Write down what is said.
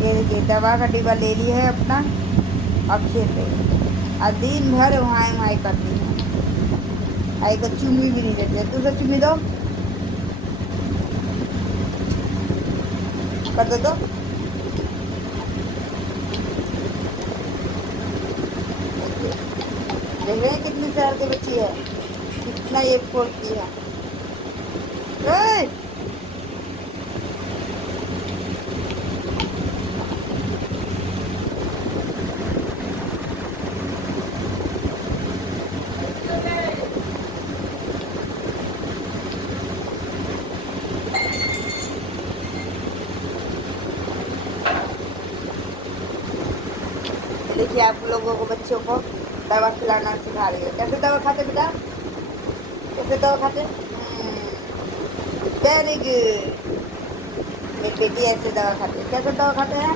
ये देखिए दवा का डिब्बा ले लिया है अपना अक्षय पे। और दिन भर वहाँ करती है। आई को चुम्मी भी नहीं देते, दूसरा चुम्मी दो, कर दो तो। देख रहे हैं कितनी शहर की बच्ची है, कितना ये फोड़ती है। ओए! देखिए आप लोगों को बच्चों को दवा खिलाना सिखा रही है। कैसे दवा खाते बेटा, कैसे दवा खाते? Very good. मेरी बेटी ऐसे दवा खाती है। कैसे दवा खाते हैं?